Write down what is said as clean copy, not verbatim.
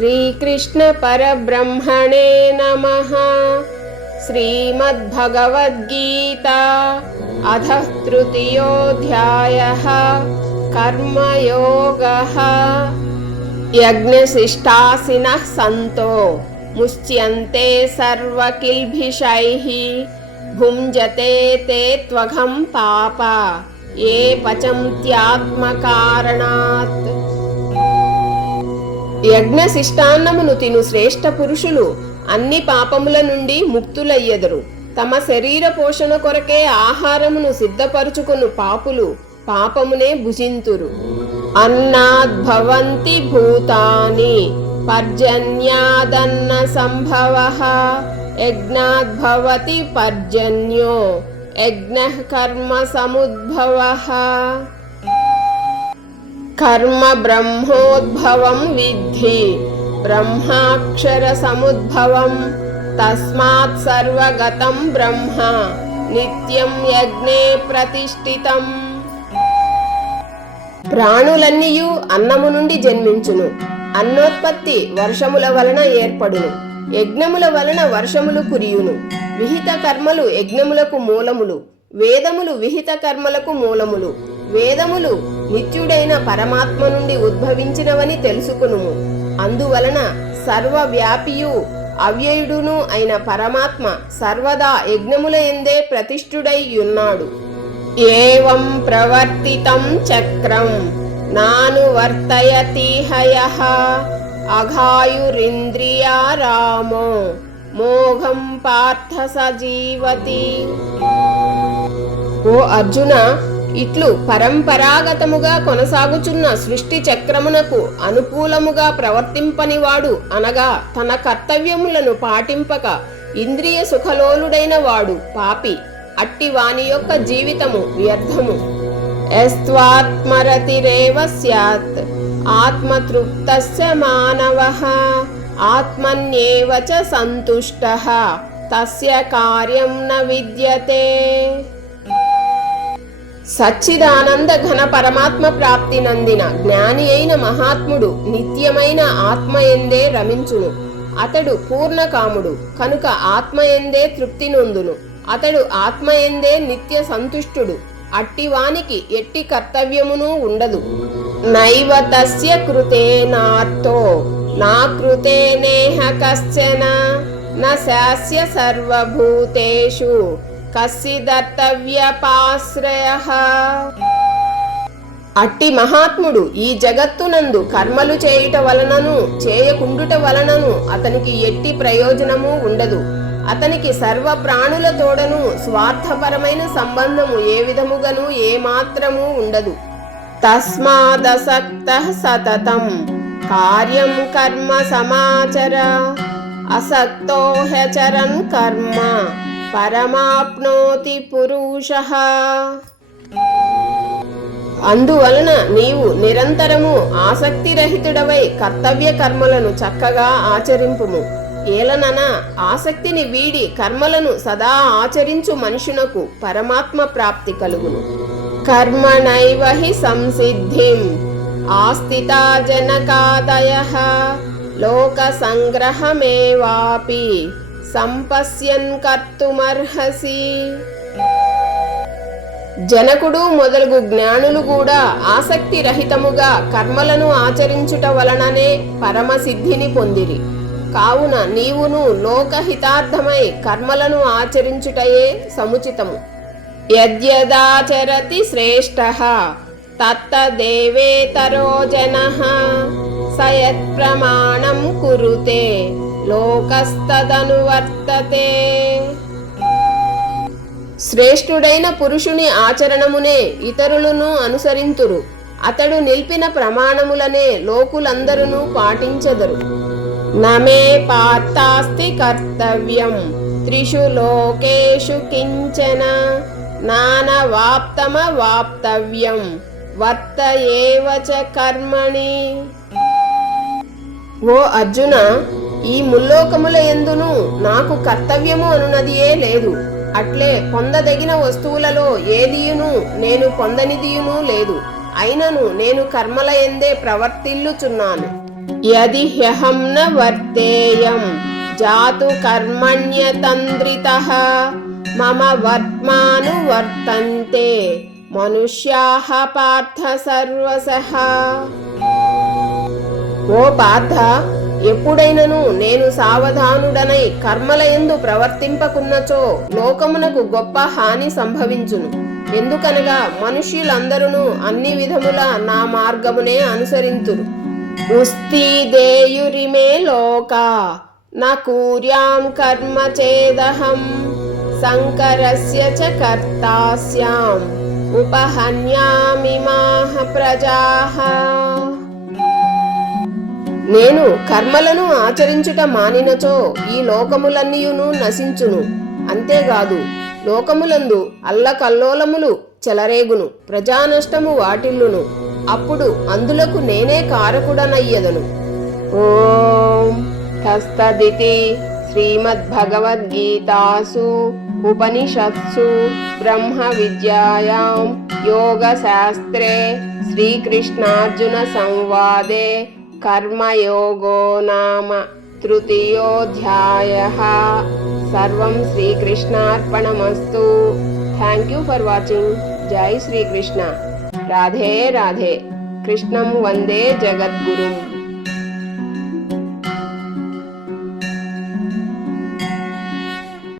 శ్రీకృష్ణ పరబ్రహ్మణే నమః. శ్రీమద్భగవద్గీత అథః తృతీయోऽధ్యాయః. కర్మయోగః. యజ్ఞశిష్టాసినః సంతో ముచ్యంతే సర్వకిల్భిషైః. భుంజతే తే త్వఘం పాప ఏ పచంత్యాత్మకారణాత్. యజ్ఞశిష్టాన్నమును తిను శ్రేష్ఠ పురుషులు అన్ని పాపముల నుండి ముక్తులయ్యెదరు. తమ శరీర పోషణ కొరకే ఆహారమును సిద్ధపరుచుకును పాపులు పాపమునే భుజింతురు. అన్నాద్భవంతి భూతాని పర్జన్యాదన్న సంభవః. యజ్ఞాద్భవతి పర్జన్యో యజ్ఞః కర్మ సముద్భవః. కర్మ బ్రహ్మోద్భవం విద్ధి బ్రహ్మాక్షర సముద్భవం. తస్మాత్ సర్వగతం బ్రహ్మ నిత్యం యజ్ఞే ప్రతిష్ఠితం. ప్రాణులన్నీయు అన్నము నుండి జన్మించును. అన్నోత్పత్తి వర్షముల వలన ఏర్పడును. యజ్ఞముల వలన వర్షములు కురియును. విహిత కర్మలు యజ్ఞములకు మూలములు. వేదములు విహిత కర్మలకు మూలములు. వేదములు నిత్యుడైన పరమాత్మ నుండి ఉద్భవించినవని తెలుసుకునుము. అందువలన సర్వవ్యాపియు అవ్యయుడును అయిన పరమాత్మ సర్వదా యజ్ఞముల యందే ప్రతిష్ఠుడై ఉన్నాడు. ఏవం ప్రవర్తితం చక్రం నానువర్తయతి హయః. అఘాయురింద్రియారామో మోఘం పార్థ సజీవతి. ఓ అర్జున, ఇట్లు పరంపరాగతముగా కొనసాగుచున్న సృష్టి చక్రమునకు అనుకూలముగా ప్రవర్తింపనివాడు అనగా తన కర్తవ్యములను పాటింపక ఇంద్రియ సుఖలోలుడైన వాడు పాపి. అట్టి వాని యొక్క జీవితము వ్యర్థము. యస్త్వాత్మరతిరేవ స్యాత్ ఆత్మతృప్తస్య మానవః. ఆత్మన్యేవ చ సంతుష్టః తస్య కార్యం న విద్యతే. సచ్చిదానంద ఘన పరమాత్మ ప్రాప్తి నందిన జ్ఞాని అయిన మహాత్ముడు నిత్యమైన ఆత్మయందే రమించును. అతడు పూర్ణకాముడు కనుక ఆత్మయందే తృప్తి నొందును. అతడు ఆత్మయందే నిత్య సంతుష్టుడు. అట్టివానికి ఎట్టి కర్తవ్యమును ఉండదు. నైవ తస్య కృతేనార్తో నా కృతేనేహ కశ్చన న శాస్య సర్వభూతేషు కస్సిదర్తవ్యపాశ్రయః. అట్టి మహాత్ముడు ఈ జగత్తునందు కర్మలు చేయుట వలనను చేయకుండుట వలనను అతనికి ఎట్టి ప్రయోజనము ఉండదు. అతనికి సర్వ ప్రాణుల తోడను స్వార్థపరమైన సంబంధము ఏ విధముగాను ఏమాత్రము ఉండదు. తస్మాదసక్తః సతతం కార్యం కర్మ సమాచర. అసక్తో హ్యచరన్ కర్మ పరమాప్నోతి పురుషః. అందువలన నీవు నిరంతరము ఆసక్తిరహితుడవై కర్తవ్య కర్మలను చక్కగా ఆచరింపుము. ఏలనన ఆసక్తిని వీడి కర్మలను సదా ఆచరించు మనుషునకు పరమాత్మ ప్రాప్తి కలుగును. కర్మణైవ హి సంసిద్ధిం ఆస్థితా జనకాదయః. లోక సంగ్రహమేవాపి సంపశ్యన్ కర్తుమర్హసి. జనకుడు మొదలగు జ్ఞానులు కూడా ఆసక్తి రహితముగా కర్మలను ఆచరించుట వలననే పరమసిద్ధిని పొందిరి. కావున నీవును లోకహితార్థమై కర్మలను ఆచరించుటయే సముచితము. యద్యదాచరతి శ్రేష్ఠః తత్తదేవేతరో జనః. స యత్ప్రమాణం కురుతే లోకస్తదనువర్తతే. శ్రేష్ఠుడైన పురుషుని ఆచరణమునే ఇతరులను అనుసరింతురు. అతడు నిల్పిన ప్రమాణములనే లోకులందరూ పాటించెదరు. నమే పార్థాస్తి కర్తవ్యం త్రిషు లోకేషు కించన నానవాప్తమవాప్తవ్యం వర్త ఏవ చ కర్మణి. ఓ అర్జున, ఈ ముల్లోకముల యందును నాకు కర్తవ్యము అనునదియే లేదు. అట్లే పొందదగిన వస్తువులలో ఏదియును నేను పొందనిదియును లేదు. అయినను నేను కర్మల యందే ప్రవర్తిల్లుచున్నాను. యది హ్యహం న వర్తేయం జాతు కర్మణ్యతంద్రితః మమ వర్త్మానువర్తంతే మనుష్యాః పార్థ సర్వశః. ఓ పార్థ, ఎప్పుడైనను నేను సావధానుడనై కర్మలయందు ప్రవర్తింపకున్నచో లోకమునకు గొప్ప హాని సంభవించును. ఎందుకనగా మనుష్యులందరూ అన్ని విధముల నా మార్గమునే అనుసరింతురు. ఉస్తీదేయురిమే లోకా న కూర్యాం కర్మ చేదహం శంకరస్య చ కర్తాస్యాం ఉపహన్యామిమాః ప్రజాః. నేను కర్మలను ఆచరించుట మానినచో ఈ లోకములన్నీయును నశించును. అంతేకాదు లోకములందు అల్లకల్లోలములు చెలరేగును, ప్రజానష్టము వాటిల్లును. అప్పుడు అందులకు నేనే కారకుడనయ్యదను. ఓం తస్తదితి. శ్రీమద్భగవద్గీతాసు ఉపనిషత్సు బ్రహ్మ విద్యాయాం యోగశాస్త్రే శ్రీకృష్ణార్జున సంవాదే కర్మయోగో నామ తృతీయోధ్యాయః. సర్వం శ్రీకృష్ణార్పణమస్తు. Thank you for watching. జై శ్రీకృష్ణ. రాధే రాధే. కృష్ణం వందే జగద్గురుం.